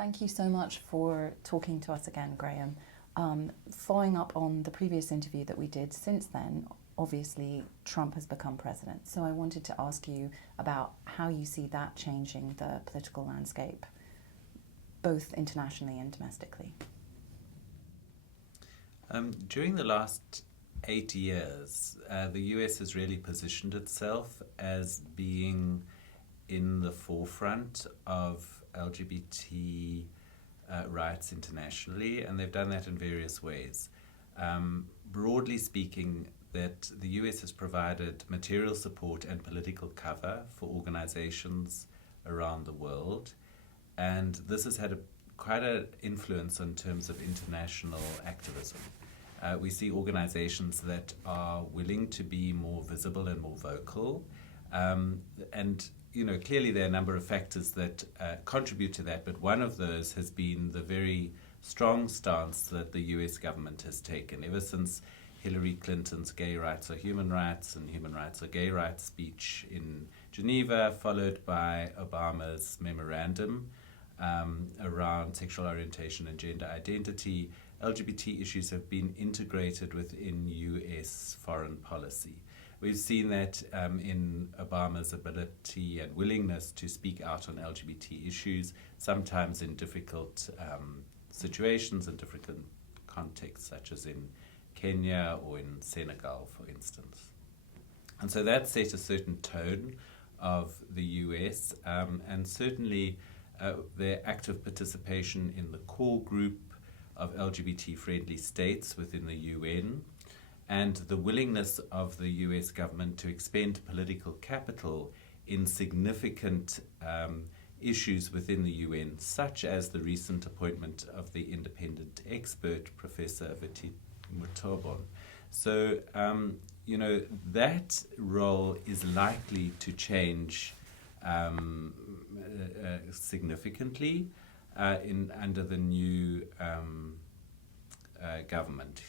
Thank you so much for talking to us again, Graeme. Following up on the previous interview that we did since then, obviously Trump has become president. So I wanted to ask you about how you see that changing the political landscape, both internationally and domestically. During the last 8 years, the US has really positioned itself as being in the forefront of LGBT rights internationally, and they've done that in various ways. Broadly speaking, that the US has provided material support and political cover for organizations around the world, and this has had quite an influence in terms of international activism. We see organizations that are willing to be more visible and more vocal, and clearly there are a number of factors that contribute to that, but one of those has been the very strong stance that the US government has taken ever since Hillary Clinton's gay rights are human rights and human rights are gay rights speech in Geneva, followed by Obama's memorandum around sexual orientation and gender identity. LGBT issues have been integrated within US foreign policy. We've seen that in Obama's ability and willingness to speak out on LGBT issues, sometimes in difficult situations and different contexts, such as in Kenya or in Senegal, for instance. And so that set a certain tone of the US, and certainly their active participation in the core group of LGBT-friendly states within the UN, and the willingness of the US government to expend political capital in significant issues within the UN, such as the recent appointment of the independent expert, Professor Viti Mutobon. So, that role is likely to change significantly under the new government.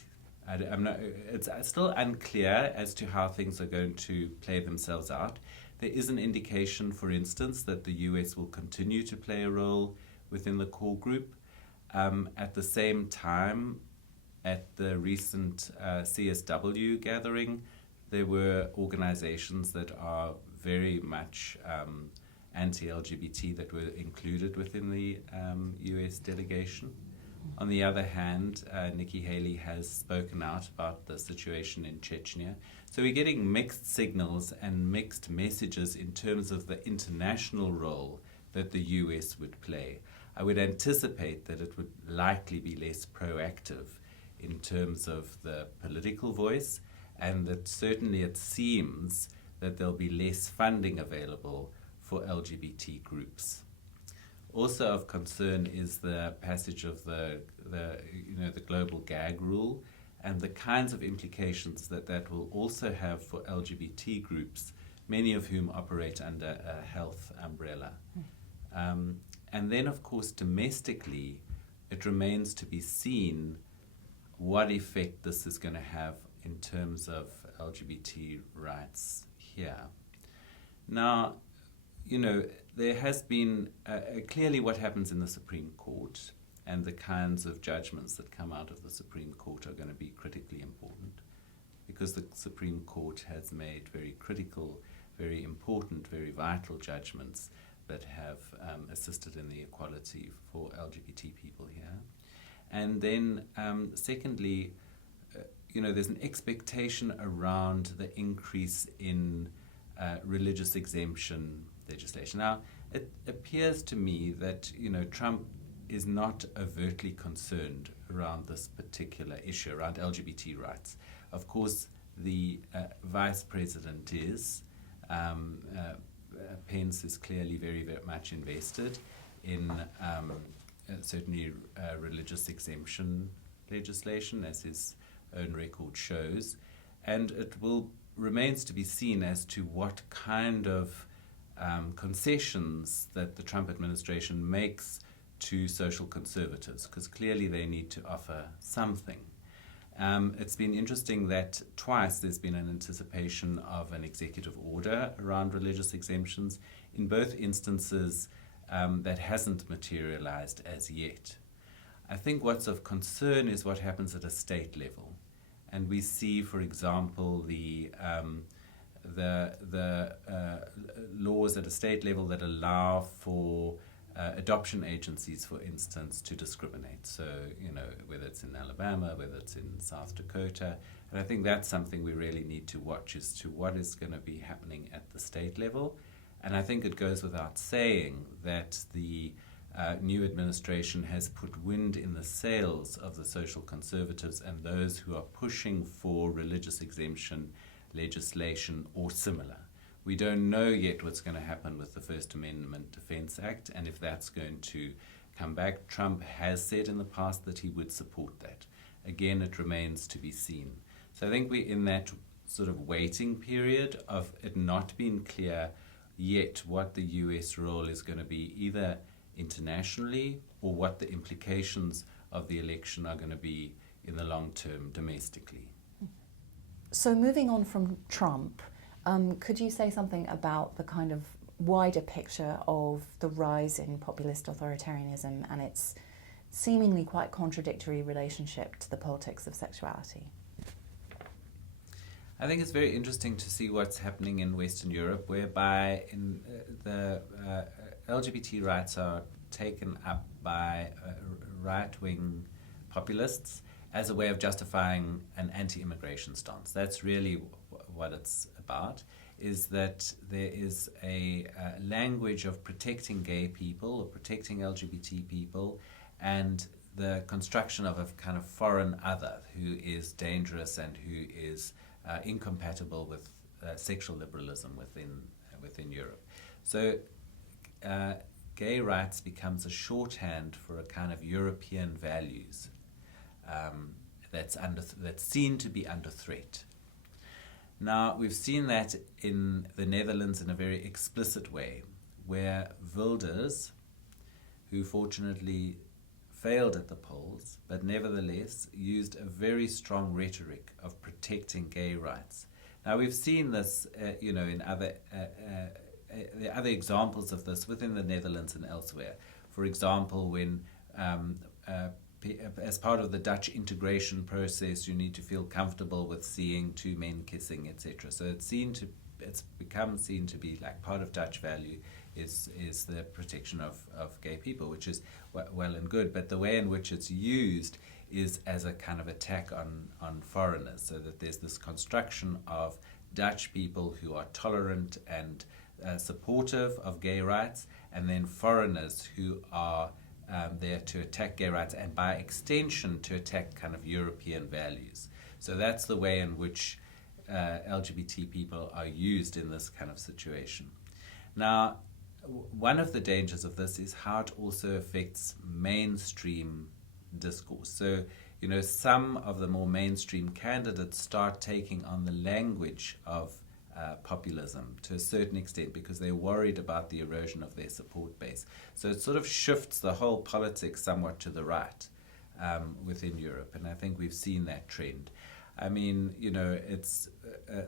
It's still unclear as to how things are going to play themselves out. There is an indication, for instance, that the US will continue to play a role within the core group. At the same time, at the recent CSW gathering, there were organizations that are very much anti-LGBT that were included within the US delegation. On the other hand, Nikki Haley has spoken out about the situation in Chechnya. So we're getting mixed signals and mixed messages in terms of the international role that the US would play. I would anticipate that it would likely be less proactive in terms of the political voice, and that certainly it seems that there'll be less funding available for LGBT groups. Also of concern is the passage of the global gag rule and the kinds of implications that will also have for LGBT groups, many of whom operate under a health umbrella. And then, of course, domestically, it remains to be seen what effect this is going to have in terms of LGBT rights here. Now, there has been clearly what happens in the Supreme Court and the kinds of judgments that come out of the Supreme Court are going to be critically important, because the Supreme Court has made very critical, very important, very vital judgments that have assisted in the equality for LGBT people here. And then secondly, there's an expectation around the increase in religious exemption legislation. Now, it appears to me that Trump is not overtly concerned around this particular issue, around LGBT rights. Of course, the vice president is. Pence is clearly very, very much invested in certainly religious exemption legislation, as his own record shows. And it remains to be seen as to what kind of concessions that the Trump administration makes to social conservatives, because clearly they need to offer something. It's been interesting that twice there's been an anticipation of an executive order around religious exemptions. In both instances, that hasn't materialized as yet. I think what's of concern is what happens at a state level. And we see, for example, the laws at a state level that allow for adoption agencies, for instance, to discriminate. So, whether it's in Alabama, whether it's in South Dakota. And I think that's something we really need to watch as to what is going to be happening at the state level. And I think it goes without saying that the new administration has put wind in the sails of the social conservatives and those who are pushing for religious exemption legislation or similar. We don't know yet what's going to happen with the First Amendment Defense Act and if that's going to come back. Trump has said in the past that he would support that. Again, it remains to be seen. So I think we're in that sort of waiting period of it not being clear yet what the US role is going to be, either internationally or what the implications of the election are going to be in the long term domestically. So moving on from Trump, could you say something about the kind of wider picture of the rise in populist authoritarianism and its seemingly quite contradictory relationship to the politics of sexuality? I think it's very interesting to see what's happening in Western Europe, whereby the LGBT rights are taken up by right-wing populists as a way of justifying an anti-immigration stance. That's really what it's about, is that there is a language of protecting gay people or protecting LGBT people and the construction of a kind of foreign other who is dangerous and who is incompatible with sexual liberalism within Europe. So gay rights becomes a shorthand for a kind of European values that's seen to be under threat. Now, we've seen that in the Netherlands in a very explicit way, where Wilders, who fortunately failed at the polls, but nevertheless used a very strong rhetoric of protecting gay rights. Now, we've seen this, in other examples of this within the Netherlands and elsewhere. For example, when as part of the Dutch integration process, you need to feel comfortable with seeing two men kissing, etc. So it's become seen to be like part of Dutch value is the protection of gay people, which is well and good. But the way in which it's used is as a kind of attack on foreigners, so that there's this construction of Dutch people who are tolerant and supportive of gay rights, and then foreigners who are there to attack gay rights and by extension to attack kind of European values. So that's the way in which LGBT people are used in this kind of situation. Now, one of the dangers of this is how it also affects mainstream discourse. So, some of the more mainstream candidates start taking on the language of populism to a certain extent because they're worried about the erosion of their support base. So it sort of shifts the whole politics somewhat to the right within Europe, and I think we've seen that trend. I mean, it's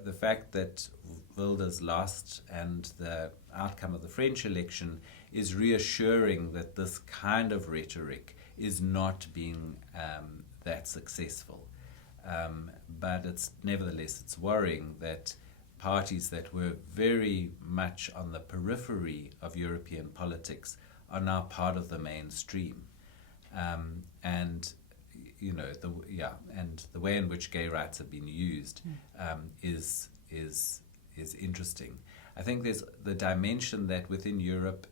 the fact that Wilders lost and the outcome of the French election is reassuring that this kind of rhetoric is not being that successful. But nevertheless, it's worrying that parties that were very much on the periphery of European politics are now part of the mainstream. And the way in which gay rights have been used is interesting. I think there's the dimension that within Europe,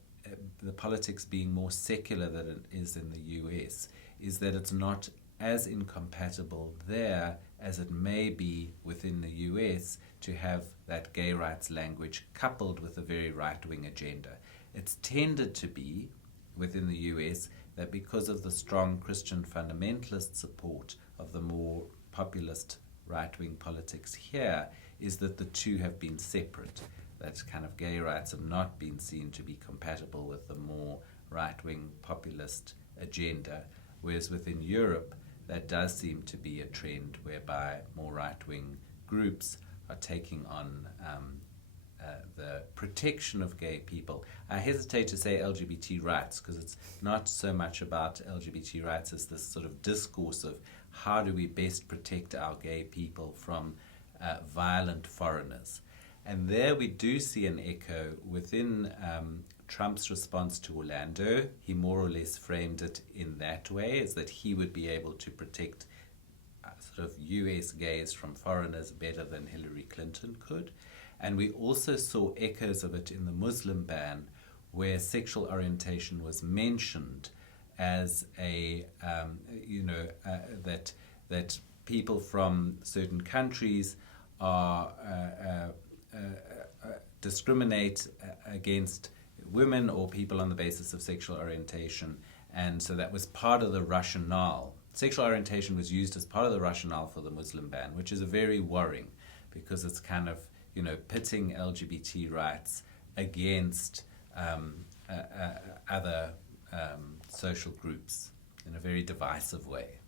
the politics being more secular than it is in the US, is that it's not as incompatible there as it may be within the US to have that gay rights language coupled with a very right-wing agenda. It's tended to be within the US that because of the strong Christian fundamentalist support of the more populist right-wing politics here, is that the two have been separate. That kind of gay rights have not been seen to be compatible with the more right-wing populist agenda, whereas within Europe, that does seem to be a trend whereby more right-wing groups are taking on the protection of gay people. I hesitate to say LGBT rights because it's not so much about LGBT rights as this sort of discourse of how do we best protect our gay people from violent foreigners. And there we do see an echo within Trump's response to Orlando. He more or less framed it in that way, is that he would be able to protect sort of US gays from foreigners better than Hillary Clinton could. And we also saw echoes of it in the Muslim ban, where sexual orientation was mentioned as a, that people from certain countries are discriminate against women or people on the basis of sexual orientation. And so that was part of the rationale. Sexual orientation was used as part of the rationale for the Muslim ban, which is a very worrying, because it's kind of, pitting LGBT rights against other social groups in a very divisive way.